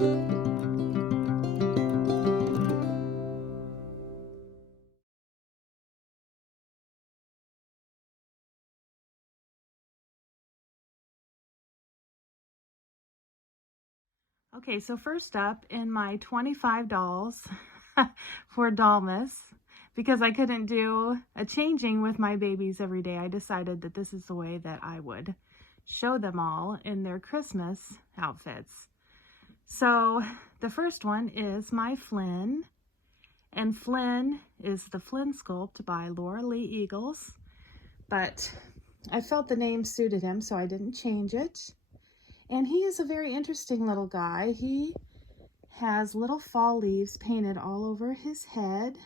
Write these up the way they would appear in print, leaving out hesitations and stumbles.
Okay, so first up in my 25 dolls for Dollmas, because I couldn't do a changing with my babies every day, I decided that this is the way that I would show them all in their Christmas outfits. So the first one is my Flynn, and Flynn is the Flynn sculpt by Laura Lee Eagles, but I felt the name suited him, so I didn't change it. And he is a very interesting little guy. He has little fall leaves painted all over his head.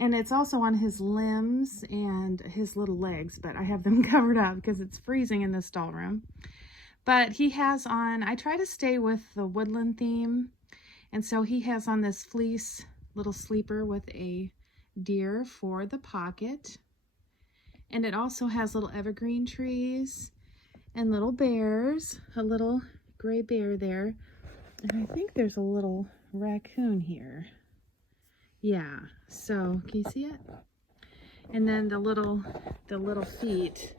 And it's also on his limbs and his little legs, but I have them covered up because it's freezing in this doll room. But he has on, I try to stay with the woodland theme. And so he has on this fleece little sleeper with a deer for the pocket. And it also has little evergreen trees and little bears, a little gray bear there. And I think there's a little raccoon here. Yeah, so can you see it? And then the little feet,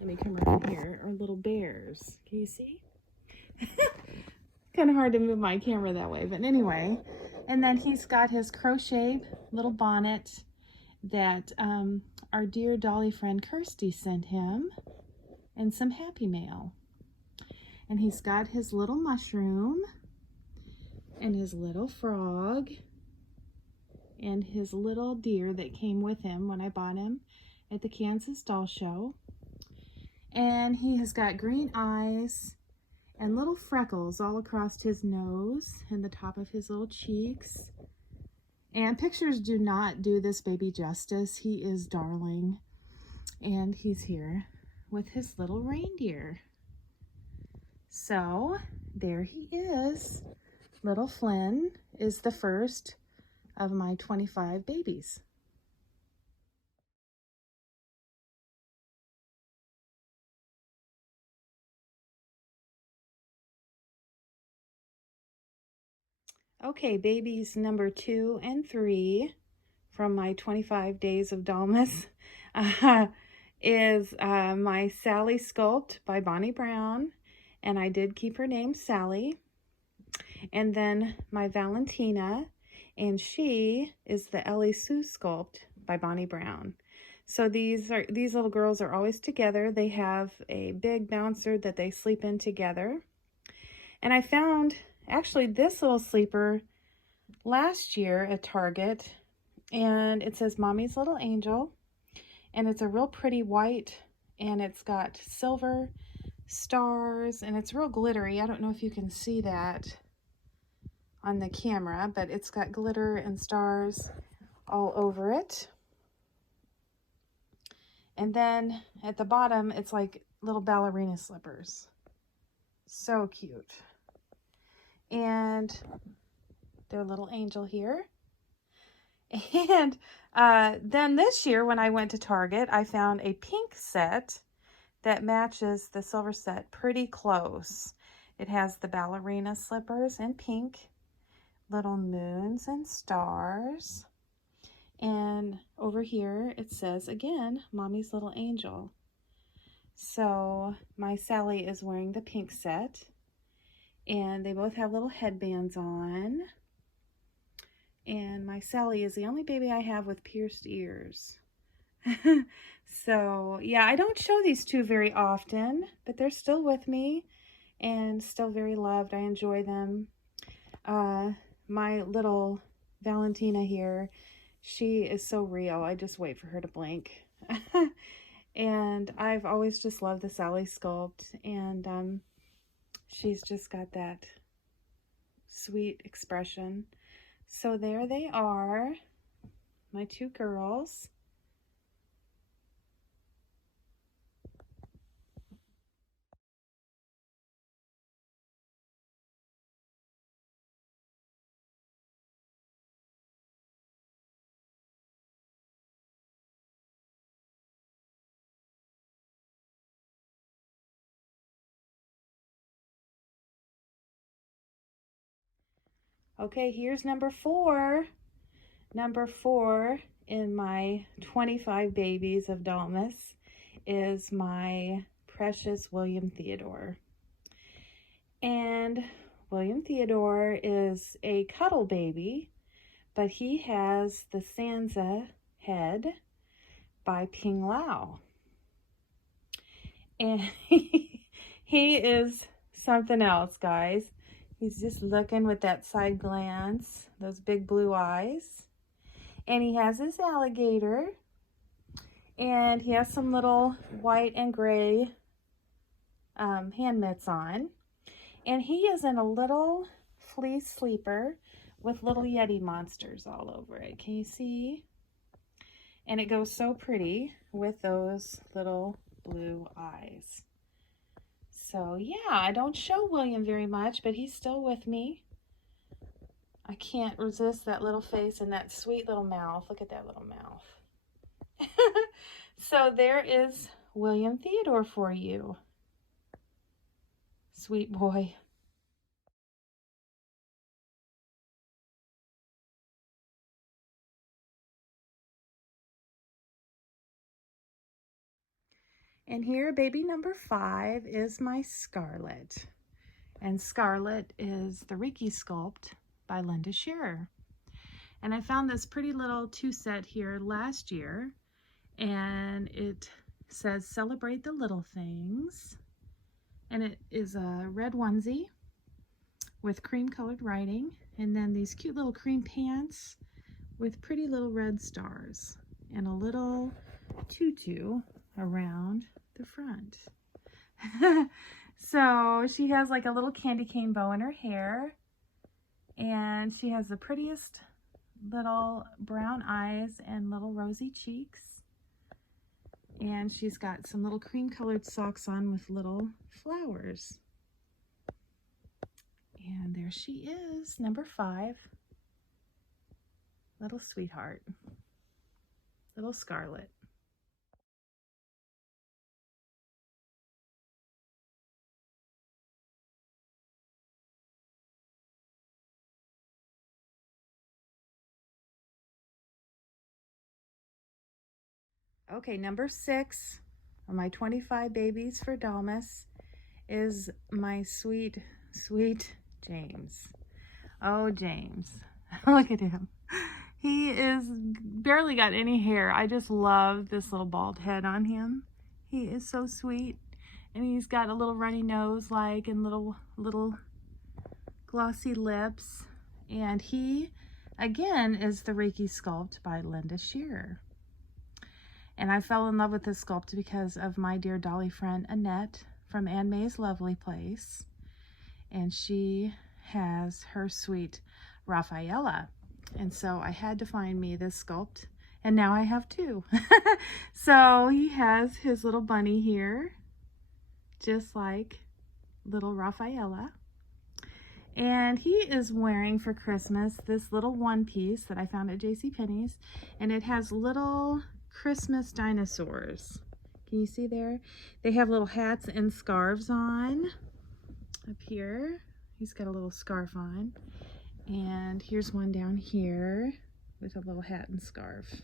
let me come around here, are little bears. Can you see? Kind of hard to move my camera that way, but anyway. And then he's got his crochet little bonnet that our dear dolly friend Kirsty sent him, and some Happy Mail. And he's got his little mushroom and his little frog and his little deer that came with him when I bought him at the Kansas Doll Show. And he has got green eyes and little freckles all across his nose and the top of his little cheeks. And pictures do not do this baby justice. He is darling. And he's here with his little reindeer. So there he is. Little Flynn is the first of my 25 babies. Okay, babies number 2 and 3 from my 25 days of Dollmas is my Sally sculpt by Bonnie Brown, and I did keep her name Sally. And then my Valentina, and she is the Ellie Sue sculpt by Bonnie Brown. So these little girls are always together. They have a big bouncer that they sleep in together. And I found actually this little sleeper last year at Target, and it says Mommy's Little Angel, and it's a real pretty white, and it's got silver stars, and it's real glittery. I don't know if you can see that on the camera, but it's got glitter and stars all over it. And then at the bottom, it's like little ballerina slippers. So cute. And their little angel here. And then this year when I went to Target, I found a pink set that matches the silver set pretty close. It has the ballerina slippers in pink, little moons and stars. And over here it says again, Mommy's Little Angel. So my Sally is wearing the pink set, and they both have little headbands on. And my Sally is the only baby I have with pierced ears. So yeah, I don't show these two very often, but they're still with me and still very loved. I enjoy them. My little Valentina here, she is so real. I just wait for her to blink. And I've always just loved the Sally sculpt, and she's just got that sweet expression. So there they are, my two girls. Okay, here's number 4. Number 4 in my 25 babies of Dollmas is my precious William Theodore. And William Theodore is a cuddle baby, but he has the Sansa head by Ping Lao. And he is something else, guys. He's just looking with that side glance, those big blue eyes. And he has his alligator. And he has some little white and gray hand mitts on. And he is in a little fleece sleeper with little Yeti monsters all over it. Can you see? And it goes so pretty with those little blue eyes. So yeah, I don't show William very much, but he's still with me. I can't resist that little face and that sweet little mouth. Look at that little mouth. So there is William Theodore for you. Sweet boy. And here, baby number 5 is my Scarlet. And Scarlet is the Reiki sculpt by Linda Shearer. And I found this pretty little 2-set here last year. And it says, celebrate the little things. And it is a red onesie with cream colored writing. And then these cute little cream pants with pretty little red stars. And a little tutu around the front. So she has like a little candy cane bow in her hair, and she has the prettiest little brown eyes and little rosy cheeks, and she's got some little cream colored socks on with little flowers. And there she is, number 5, little sweetheart, little Scarlet. Okay, number 6 of my 25 babies for Dollmas is my sweet, sweet James. Oh, James. Look at him. He is barely got any hair. I just love this little bald head on him. He is so sweet. And he's got a little runny nose like and little glossy lips. And he, again, is the Reiki sculpt by Linda Shearer. And I fell in love with this sculpt because of my dear dolly friend Annette from Ann May's Lovely Place. And she has her sweet Rafaela. And so I had to find me this sculpt. And now I have 2. So he has his little bunny here, just like little Rafaela. And he is wearing for Christmas this little one piece that I found at JCPenney's. And it has little Christmas dinosaurs. Can you see there? They have little hats and scarves on up here. He's got a little scarf on. And here's one down here with a little hat and scarf.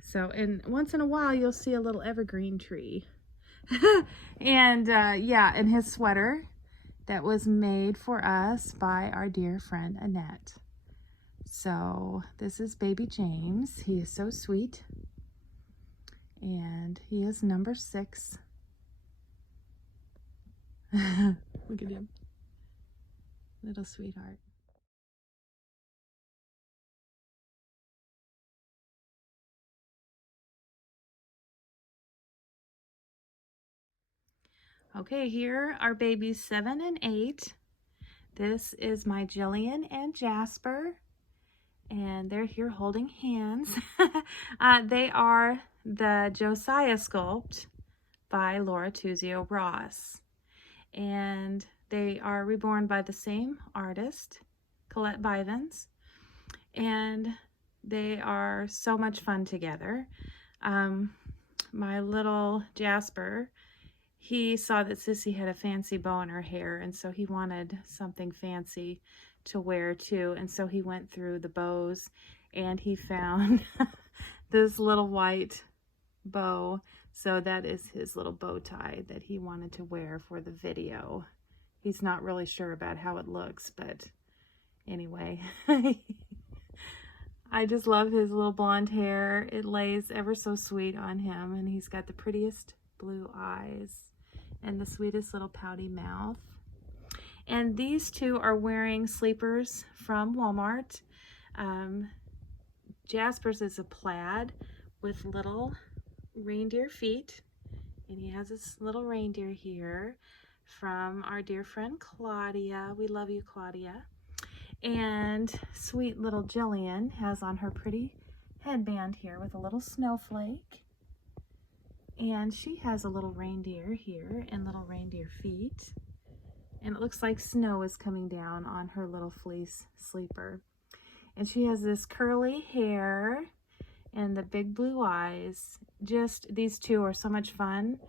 So, and once in a while you'll see a little evergreen tree. And yeah, and his sweater that was made for us by our dear friend Annette. So this is baby James. He is so sweet. And he is number 6. Look at him. Little sweetheart. Okay, here are babies 7 and 8. This is my Jillian and Jasper. And they're here holding hands. They are the Josiah sculpt by Laura Tuzio Ross. And they are reborn by the same artist, Colette Bivens. And they are so much fun together. My little Jasper, he saw that Sissy had a fancy bow in her hair, and so he wanted something fancy to wear too. And so he went through the bows and he found this little white bow. So that is his little bow tie that he wanted to wear for the video. He's not really sure about how it looks, but anyway. I just love his little blonde hair. It lays ever so sweet on him, and he's got the prettiest blue eyes and the sweetest little pouty mouth. And these two are wearing sleepers from Walmart. Jasper's is a plaid with little reindeer feet, and he has this little reindeer here from our dear friend Claudia. We love you, Claudia. And sweet little Jillian has on her pretty headband here with a little snowflake. And she has a little reindeer here and little reindeer feet. And it looks like snow is coming down on her little fleece sleeper. And she has this curly hair and the big blue eyes. Just, these two are so much fun.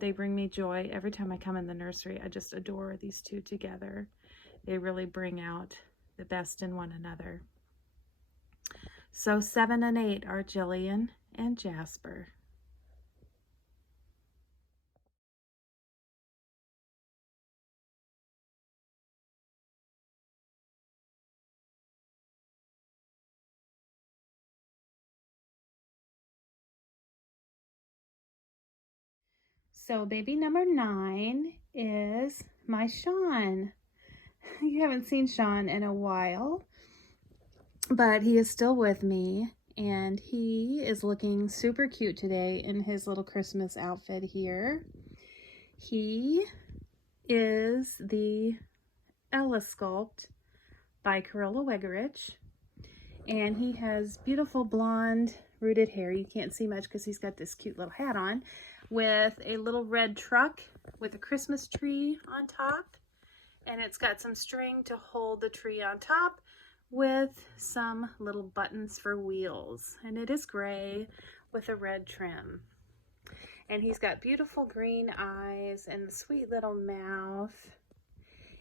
They bring me joy every time I come in the nursery. I just adore these two together. They really bring out the best in one another. So 7 and 8 are Jillian and Jasper. So baby number 9 is my Sean. You haven't seen Sean in a while, but he is still with me, and he is looking super cute today in his little Christmas outfit here. He is the Ella Sculpt by Carilla Wegerich, and he has beautiful blonde rooted hair. You can't see much because he's got this cute little hat on with a little red truck with a Christmas tree on top. And it's got some string to hold the tree on top with some little buttons for wheels. And it is gray with a red trim. And he's got beautiful green eyes and a sweet little mouth.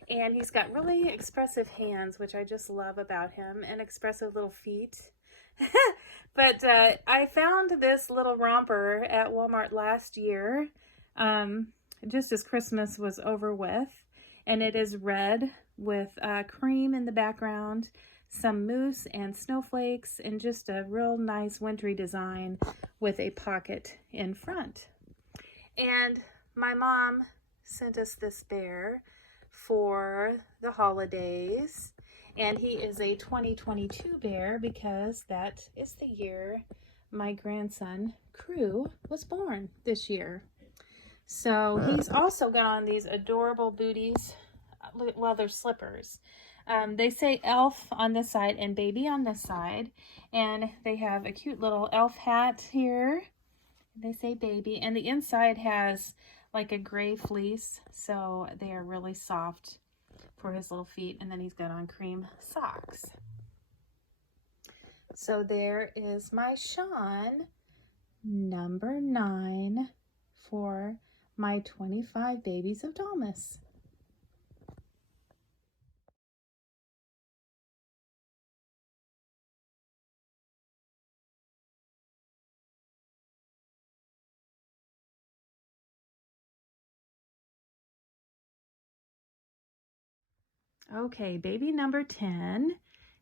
And he's got really expressive hands, which I just love about him, and expressive little feet. But I found this little romper at Walmart last year, just as Christmas was over with. And it is red with cream in the background, some mousse and snowflakes, and just a real nice wintry design with a pocket in front. And my mom sent us this bear for the holidays. And he is a 2022 bear because that is the year my grandson, Crew, was born this year. So he's also got on these adorable booties. Well, they're slippers. They say elf on this side and baby on this side. And they have a cute little elf hat here. They say baby. And the inside has like a gray fleece. So they are really soft for his little feet. And then he's got on cream socks. So there is my Sean, number 9 for my 25 babies of Dollmas. Okay, baby number 10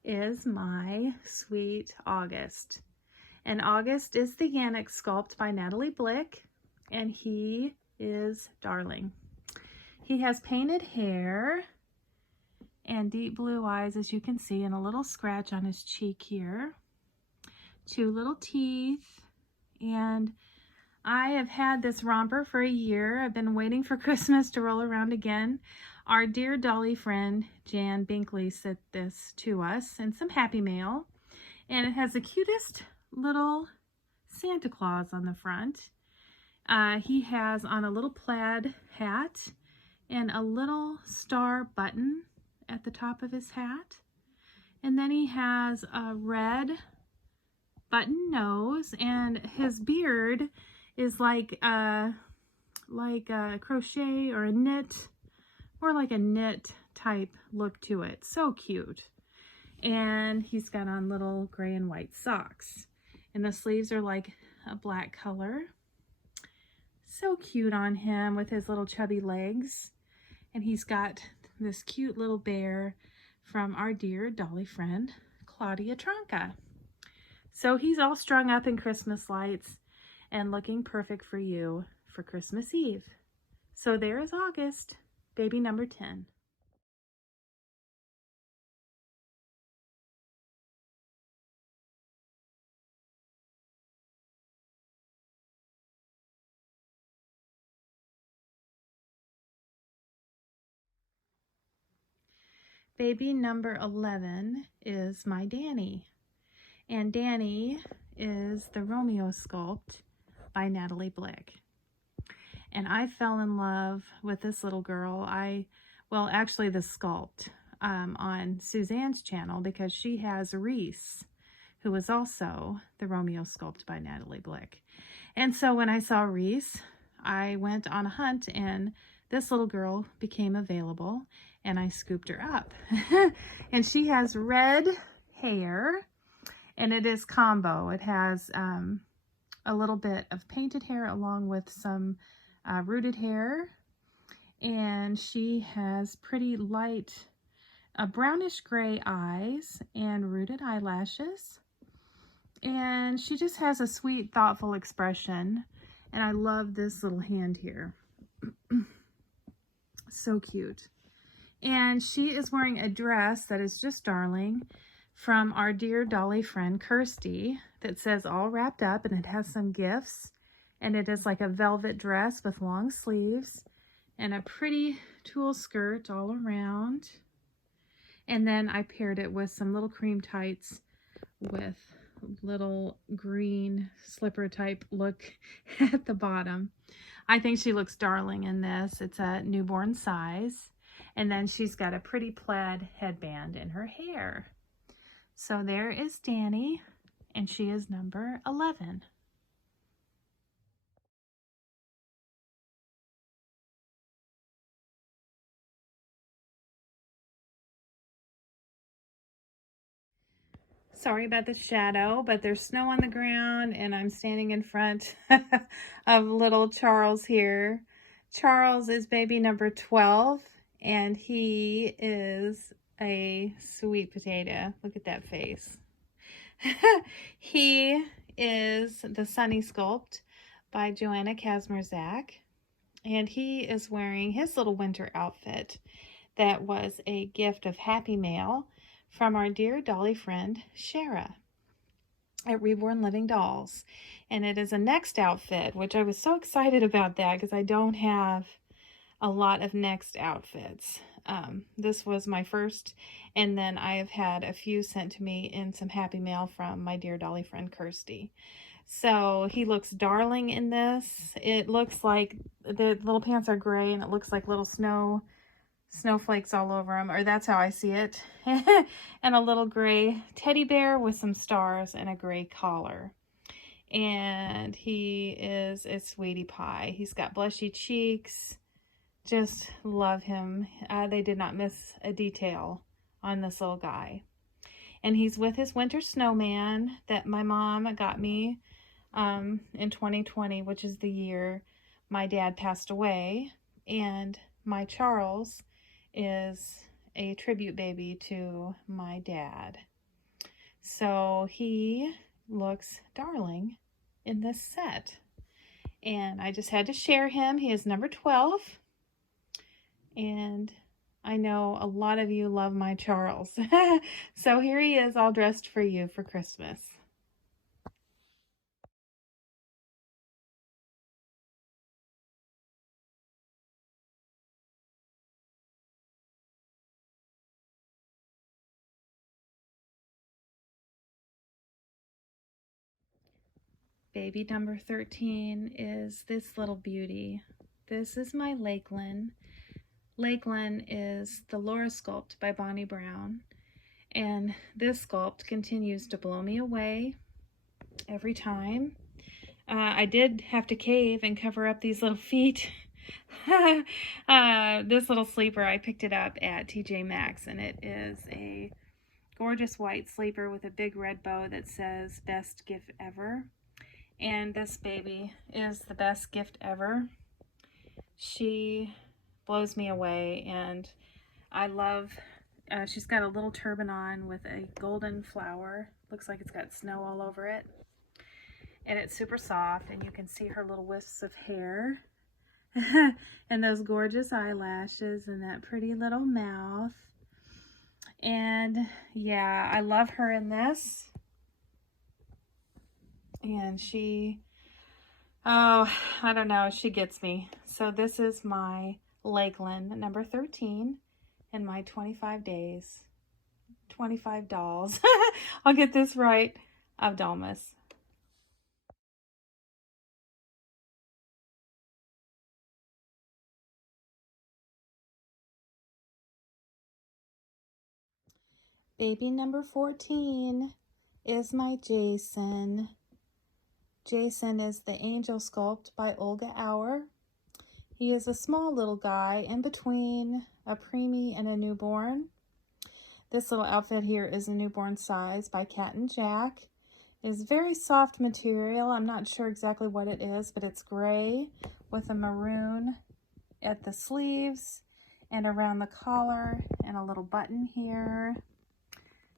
is my sweet August. And August is the Yannick Sculpt by Natalie Blick, and he is darling. He has painted hair and deep blue eyes, as you can see, and a little scratch on his cheek here. 2 little teeth, and I have had this romper for a year. I've been waiting for Christmas to roll around again. Our dear dolly friend, Jan Binkley, sent this to us in some Happy Mail, and it has the cutest little Santa Claus on the front. He has on a little plaid hat and a little star button at the top of his hat. And then he has a red button nose, and his beard is like like a crochet or a knit, more like a knit type look to it. So cute. And he's got on little gray and white socks. And the sleeves are like a black color. So cute on him with his little chubby legs. And he's got this cute little bear from our dear dolly friend, Claudia Tronca. So he's all strung up in Christmas lights and looking perfect for you for Christmas Eve. So there is August, baby number 10. Baby number 11 is my Danny. And Danny is the Romeo sculpt by Natalie Blick. And I fell in love with this little girl. Well, actually the sculpt on Suzanne's channel, because she has Reese, who is also the Romeo sculpt by Natalie Blick. And so when I saw Reese, I went on a hunt and this little girl became available and I scooped her up. And she has red hair and it is combo. It has a little bit of painted hair along with some rooted hair. And she has pretty light brownish gray eyes and rooted eyelashes. And she just has a sweet, thoughtful expression. And I love this little hand here. So cute. And she is wearing a dress that is just darling from our dear dolly friend Kirsty that says all wrapped up, and it has some gifts. And it is like a velvet dress with long sleeves and a pretty tulle skirt all around. And then I paired it with some little cream tights with little green slipper type look at the bottom. I think she looks darling in this. It's a newborn size. And then she's got a pretty plaid headband in her hair. So there is Danny, and she is number 11. Sorry about the shadow, but there's snow on the ground and I'm standing in front of little Charles here. Charles is baby number 12 and he is a sweet potato. Look at that face. He is the Sunny Sculpt by Joanna Kazmierzak, and he is wearing his little winter outfit that was a gift of Happy Mail from our dear dolly friend Shara at Reborn Living Dolls. And it is a next outfit, which I was so excited about that because I don't have a lot of next outfits. This was my first, and then I have had a few sent to me in some Happy Mail from my dear dolly friend Kirsty. So he looks darling in this. It looks like the little pants are gray and it looks like little snowflakes all over him, or that's how I see it. And a little gray teddy bear with some stars and a gray collar. And he is a sweetie pie. He's got blushy cheeks. Just love him. They did not miss a detail on this little guy. And he's with his winter snowman that my mom got me in 2020, which is the year my dad passed away. And my Charles is a tribute baby to my dad. So he looks darling in this set. And I just had to share him. He is number 12. And I know a lot of you love my Charles. So here he is all dressed for you for Christmas. Baby number 13 is this little beauty. This is my Lakeland. Lakeland is the Laura sculpt by Bonnie Brown. And this sculpt continues to blow me away every time. I did have to cave and cover up these little feet. This little sleeper, I picked it up at TJ Maxx, and it is a gorgeous white sleeper with a big red bow that says best gift ever. And this baby is the best gift ever. She blows me away, and I love, she's got a little turban on with a golden flower. Looks like it's got snow all over it. And it's super soft, and you can see her little wisps of hair. And those gorgeous eyelashes and that pretty little mouth. And yeah, I love her in this. And she, oh, I don't know, she gets me. So this is my Lakeland, number 13, in my 25 days, 25 dolls. I'll get this right, of Dollmas. Baby number 14 is my Jason. Jason is the Angel Sculpt by Olga Auer. He is a small little guy in between a preemie and a newborn. This little outfit here is a newborn size by Cat and Jack. It is very soft material. I'm not sure exactly what it is, but it's gray with a maroon at the sleeves and around the collar, and a little button here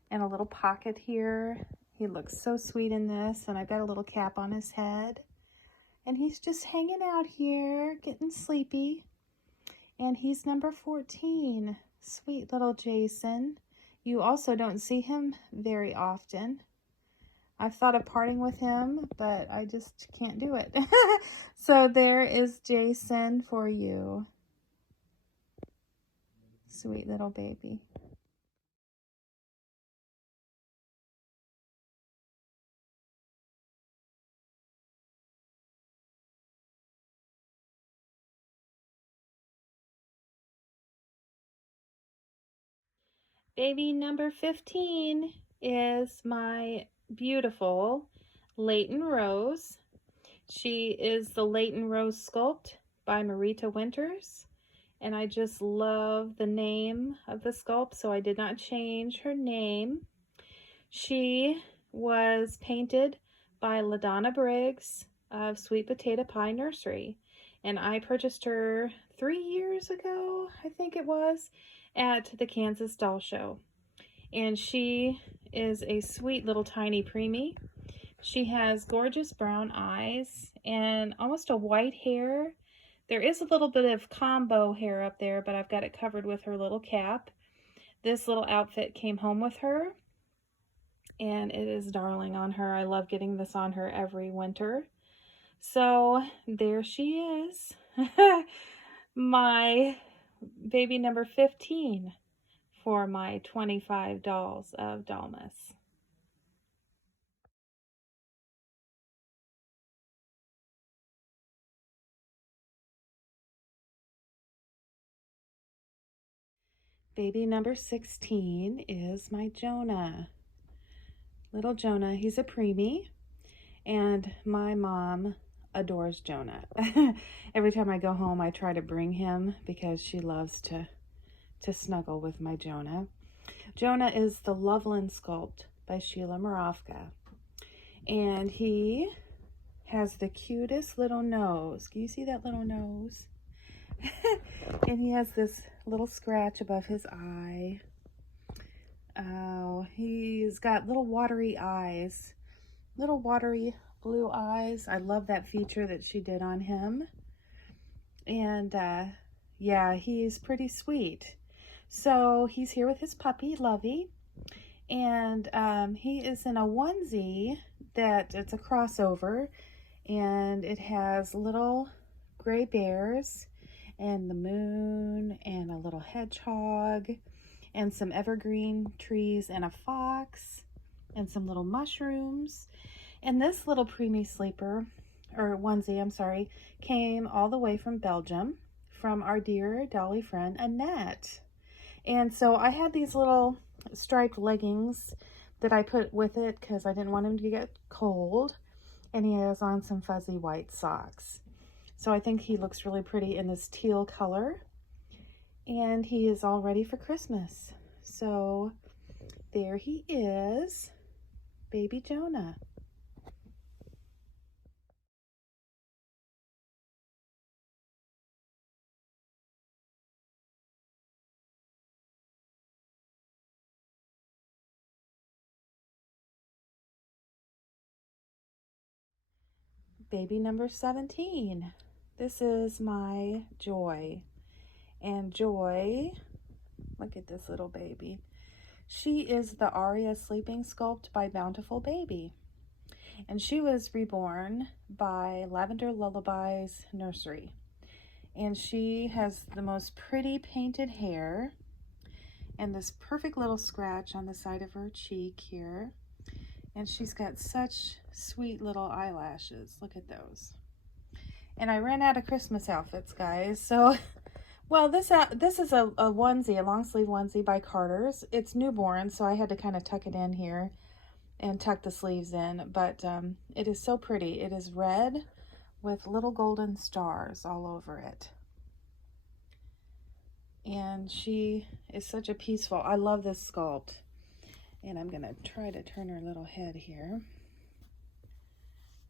and a little pocket here. He looks so sweet in this, and I've got a little cap on his head. And he's just hanging out here, getting sleepy. And he's number 14. Sweet little Jason. You also don't see him very often. I've thought of parting with him, but I just can't do it. So there is Jason for you. Sweet little baby. Baby number 15 is my beautiful Layton Rose. She is the Layton Rose Sculpt by Marita Winters. And I just love the name of the sculpt, so I did not change her name. She was painted by LaDonna Briggs of Sweet Potato Pie Nursery. And I purchased her 3 years ago, I think it was, at the Kansas Doll Show. And she is a sweet little tiny preemie. She has gorgeous brown eyes and almost a white hair. There is a little bit of combo hair up there, but I've got it covered with her little cap. This little outfit came home with her, and it is darling on her. I love getting this on her every winter. So there she is. My baby number 15 for my 25 Dolls of Dollmas. Baby number 16 is my Jonah. Little Jonah, he's a preemie, and my mom adores Jonah. Every time I go home, I try to bring him because she loves to snuggle with my Jonah. Jonah is the Loveland Sculpt by Sheila Moravka, and he has the cutest little nose. Can you see that little nose? And he has this little scratch above his eye. Oh, he's got little watery eyes, little watery blue eyes. I love that feature that she did on him. And yeah, he's pretty sweet. So he's here with his puppy, Lovey. And he is in a onesie that it's a crossover. And it has little gray bears and the moon and a little hedgehog and some evergreen trees and a fox and some little mushrooms. And this little preemie sleeper, or onesie, I'm sorry, came all the way from Belgium from our dear dolly friend Annette. And so I had these little striped leggings that I put with it because I didn't want him to get cold. and he has on some fuzzy white socks. So I think he looks really pretty in this teal color, and he is all ready for Christmas. So there he is, baby Jonah. Baby number 17. This is my Joy. And Joy, look at this little baby. She is the Arya sleeping sculpt by Bountiful Baby. And she was reborn by Lavender Lullabies Nursery. And she has the most pretty painted hair and this perfect little scratch on the side of her cheek here. And she's got such sweet little eyelashes. Look at those. And I ran out of Christmas outfits, guys. So, well, this is a onesie, a long sleeve onesie by Carter's. It's newborn, so I had to kind of tuck it in here and tuck the sleeves in. But it is so pretty. It is red with little golden stars all over it. And she is such a peaceful, I love this sculpt. And I'm gonna try to turn her little head here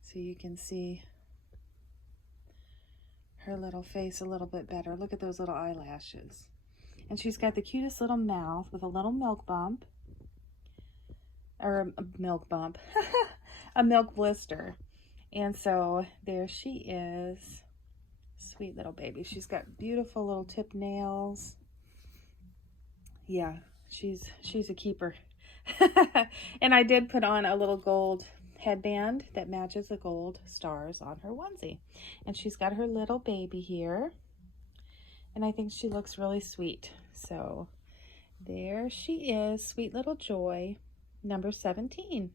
so you can see her little face a little bit better. Look at those little eyelashes. And she's got the cutest little mouth with a little milk bump, or a milk bump, a milk blister. And so there she is, sweet little baby. She's got beautiful little tip nails. Yeah, she's a keeper. And I did put on a little gold headband that matches the gold stars on her onesie. And she's got her little baby here. And I think she looks really sweet. So there she is, sweet little Joy, number 17.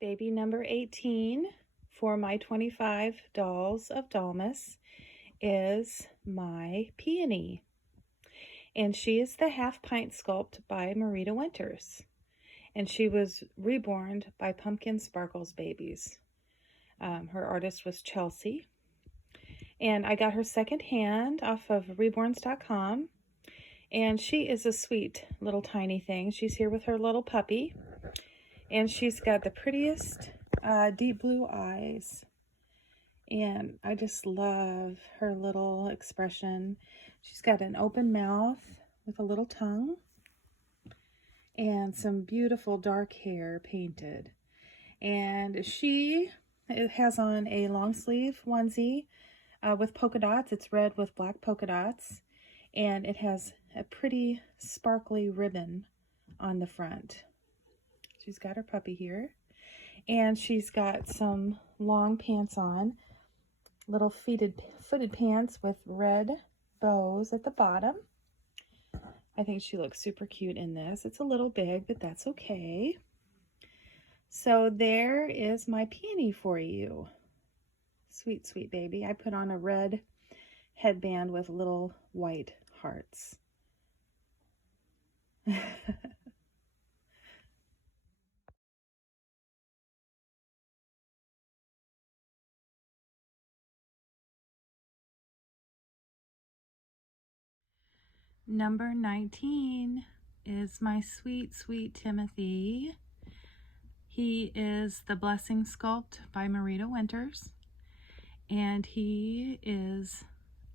Baby number 18 for my 25 Dolls of Dollmas is my Peony. And she is the half pint sculpt by Marita Winters. And she was reborn by Pumpkin Sparkles Babies. Her artist was Chelsea. And I got her secondhand off of reborns.com. And she is a sweet little tiny thing. She's here with her little puppy. And she's got the prettiest deep blue eyes. And I just love her little expression. She's got an open mouth with a little tongue. And some beautiful dark hair painted. And she has on a long sleeve onesie with polka dots. It's red with black polka dots. And it has a pretty sparkly ribbon on the front. She's got her puppy here. And she's got some long pants on. Little footed pants with red bows at the bottom. I think she looks super cute in this. It's a little big, but that's okay. So there is my Peony for you. Sweet, sweet baby. I put on a red headband with little white hearts. Number 19 is my sweet, sweet Timothy. He is the Blessing Sculpt by Marita Winters. And he is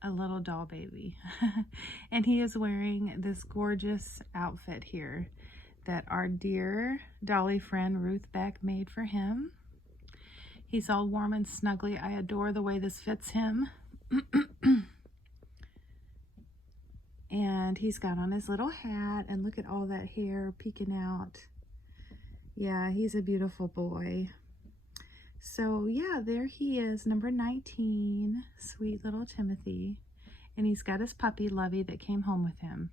a little doll baby. And he is wearing this gorgeous outfit here that our dear dolly friend Ruth Beck made for him. He's all warm and snuggly. I adore the way this fits him. And he's got on his little hat, and look at all that hair peeking out. Yeah, he's a beautiful boy. So yeah, there he is, number 19, sweet little Timothy. And he's got his puppy, Lovey, that came home with him.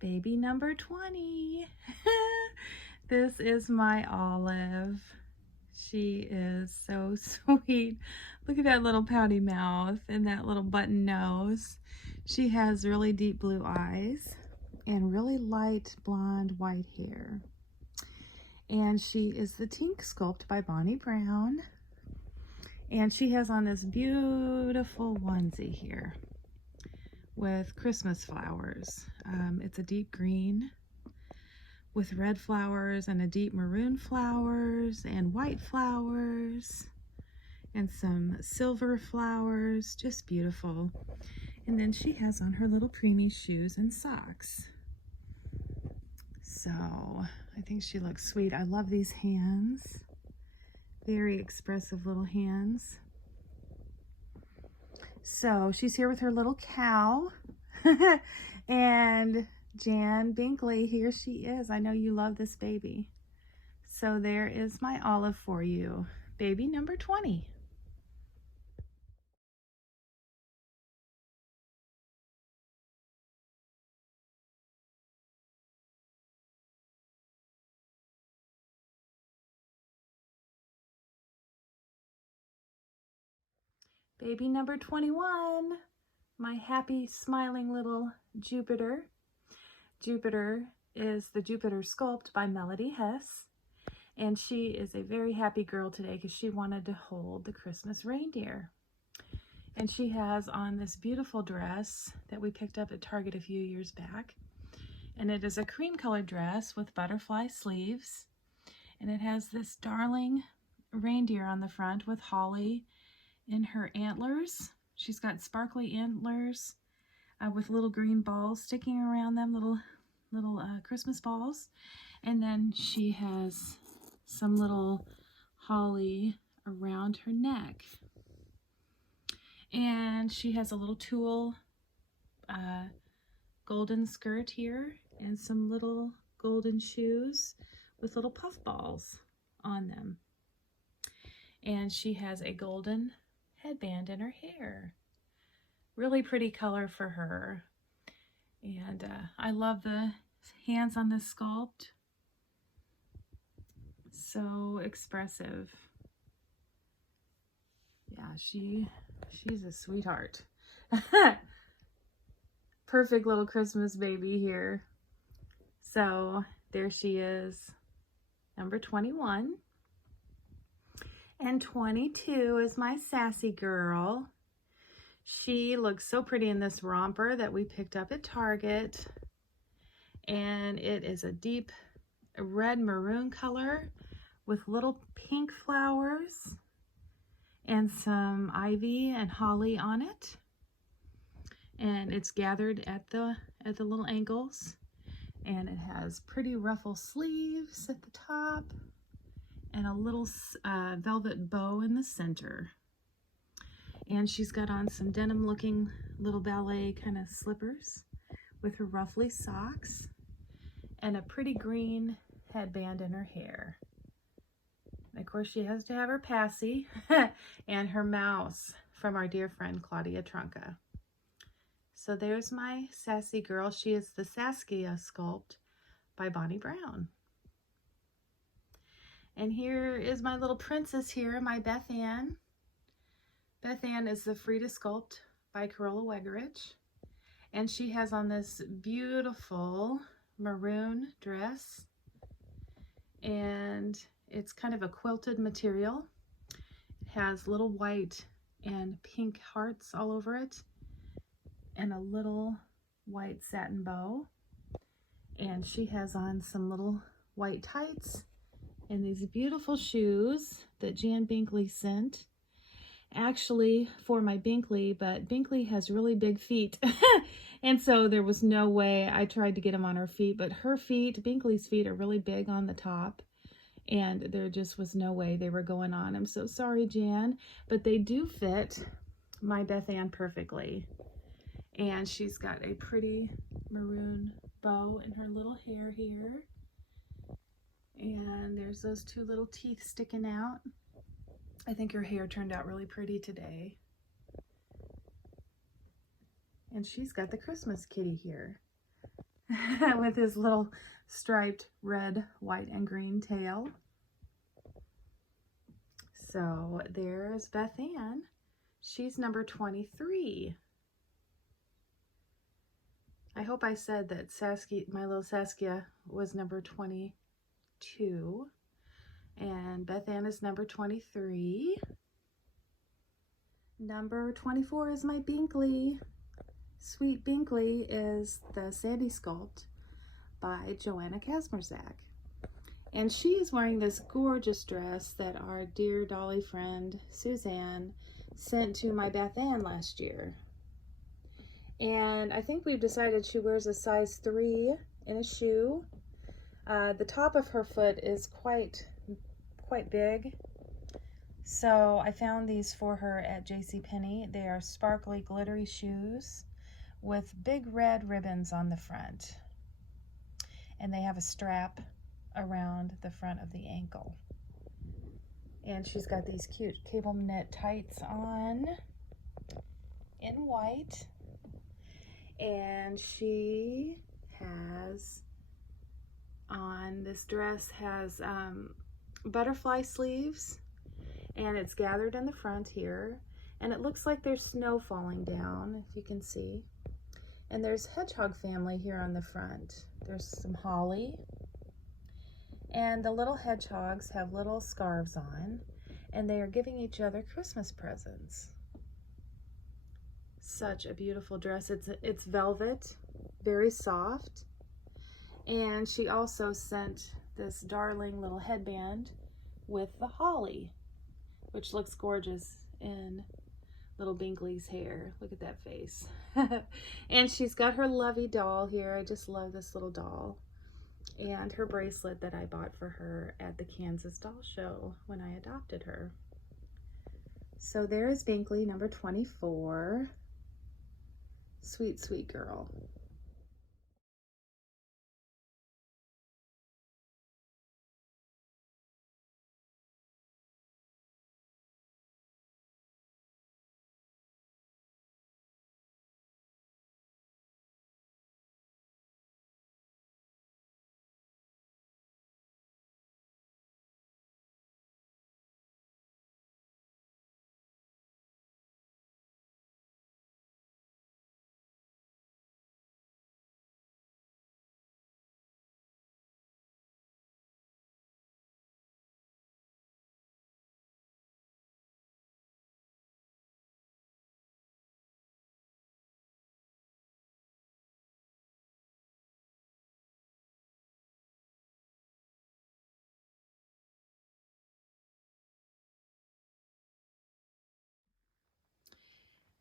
Baby number 20. This is my Olive. She is so sweet. Look at that little pouty mouth and that little button nose. She has really deep blue eyes and really light blonde white hair. And she is the Tink Sculpt by Bonnie Brown. And she has on this beautiful onesie here with Christmas flowers. It's a deep green with red flowers and a deep maroon flowers and white flowers and some silver flowers, just beautiful. And then she has on her little preemie shoes and socks. So I think she looks sweet. I love these hands. Very expressive little hands. So she's here with her little cow. And Jan Binkley, here she is. I know you love this baby. So there is my Olive for you. Baby number 20. Baby number 21. My happy, smiling little Jupiter. Jupiter is the Jupiter Sculpt by Melody Hess. And she is a very happy girl today because she wanted to hold the Christmas reindeer. And she has on this beautiful dress that we picked up at Target a few years back. And it is a cream colored dress with butterfly sleeves. And it has this darling reindeer on the front with holly in her antlers. She's got sparkly antlers with little green balls sticking around them, little Christmas balls. And then she has some little holly around her neck. And she has a little tulle golden skirt here and some little golden shoes with little puff balls on them. And she has a golden headband in her hair. Really pretty color for her. And I love the hands on this sculpt. So expressive. Yeah, she's a sweetheart. Perfect little Christmas baby here. So there she is, number 21. And 22 is my Sassy Girl. She looks so pretty in this romper that we picked up at Target. And it is a deep red maroon color with little pink flowers and some ivy and holly on it. And it's gathered at the little ankles. And it has pretty ruffle sleeves at the top and a little velvet bow in the center. And she's got on some denim looking little ballet kind of slippers with her ruffly socks and a pretty green headband in her hair. And of course she has to have her passy and her mouse from our dear friend Claudia Trunca. So there's my Sassy Girl. She is the Saskia Sculpt by Bonnie Brown. And here is my little princess here, my Beth Ann. Beth Ann is the Frida Sculpt by Carola Wegerich. And she has on this beautiful maroon dress. And it's kind of a quilted material. It has little white and pink hearts all over it. And a little white satin bow. And she has on some little white tights and these beautiful shoes that Jan Binkley sent. Actually for my Binkley, but Binkley has really big feet. And so there was no way. I tried to get them on her feet, but her feet, Binkley's feet, are really big on the top. And there just was no way they were going on. I'm so sorry, Jan, but they do fit my Beth Ann perfectly. And she's got a pretty maroon bow in her little hair here. And there's those two little teeth sticking out. I think her hair turned out really pretty today. And she's got the Christmas kitty here. with his little striped red, white, and green tail. So there's Beth Ann. She's number 23. I hope I said that my little Saskia was number 22. And Beth Ann is number 23. Number 24 is my Binkley. Sweet Binkley is the Sandy Sculpt by Joanna Kazmierzak. And she is wearing this gorgeous dress that our dear dolly friend Suzanne sent to my Beth Ann last year. And I think we've decided she wears a size 3 in a shoe. The top of her foot is quite big. So I found these for her at JCPenney. They are sparkly, glittery shoes with big red ribbons on the front. And they have a strap around the front of the ankle. And she's got these cute cable knit tights on in white. And she has on, this dress has butterfly sleeves, and it's gathered in the front here. And it looks like there's snow falling down, if you can see. And there's hedgehog family here on the front. There's some holly. And the little hedgehogs have little scarves on, and they are giving each other Christmas presents. Such a beautiful dress. It's velvet, very soft. And she also sent this darling little headband with the holly, which looks gorgeous in little Binkley's hair. Look at that face. And she's got her lovey doll here. I just love this little doll. And her bracelet that I bought for her at the Kansas Doll Show when I adopted her. So there's Binkley, number 24. Sweet, sweet girl.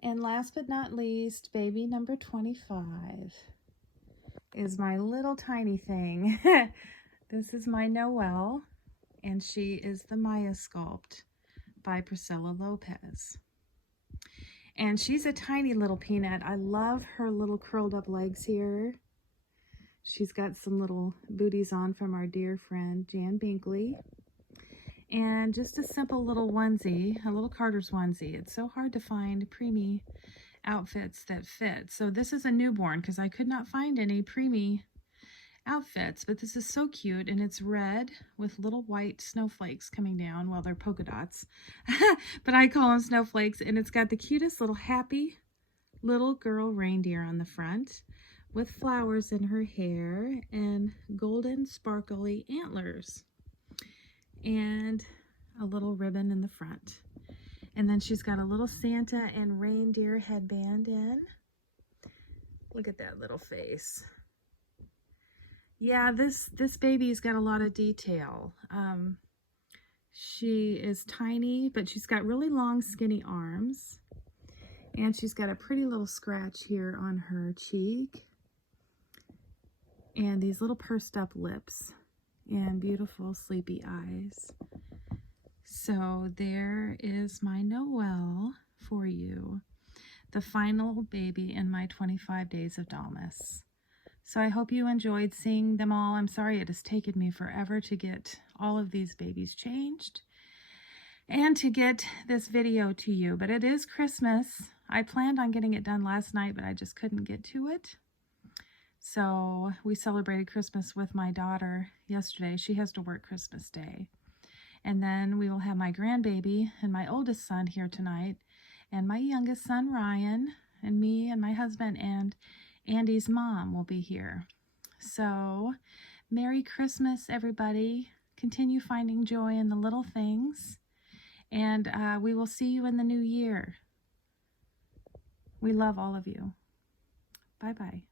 And last but not least, baby number 25 is my little tiny thing. This is my Noel, and she is the Maya Sculpt by Priscilla Lopez. And she's a tiny little peanut. I love her little curled up legs here. She's got some little booties on from our dear friend Jan Binkley. And just a simple little onesie, a little Carter's onesie. It's so hard to find preemie outfits that fit. So this is a newborn because I could not find any preemie outfits, but this is so cute, and it's red with little white snowflakes coming down. Well, they're polka dots, but I call them snowflakes. And it's got the cutest little happy little girl reindeer on the front with flowers in her hair and golden sparkly antlers. And a little ribbon in the front. And then she's got a little Santa and reindeer headband in. Look at that little face. Yeah, this baby's got a lot of detail. She is tiny, but she's got really long, skinny arms. And she's got a pretty little scratch here on her cheek. And these little pursed up lips. And beautiful sleepy eyes. So there is my Noel for you, the final baby in my 25 days of Dollmas. So I hope you enjoyed seeing them all. I'm sorry it has taken me forever to get all of these babies changed and to get this video to you, but it is Christmas. I planned on getting it done last night, but I just couldn't get to it. So we celebrated Christmas with my daughter yesterday. She has to work Christmas Day. And then we will have my grandbaby and my oldest son here tonight, and my youngest son, Ryan, and me and my husband and Andy's mom will be here. So, Merry Christmas, everybody. Continue finding joy in the little things, and we will see you in the new year. We love all of you. Bye-bye.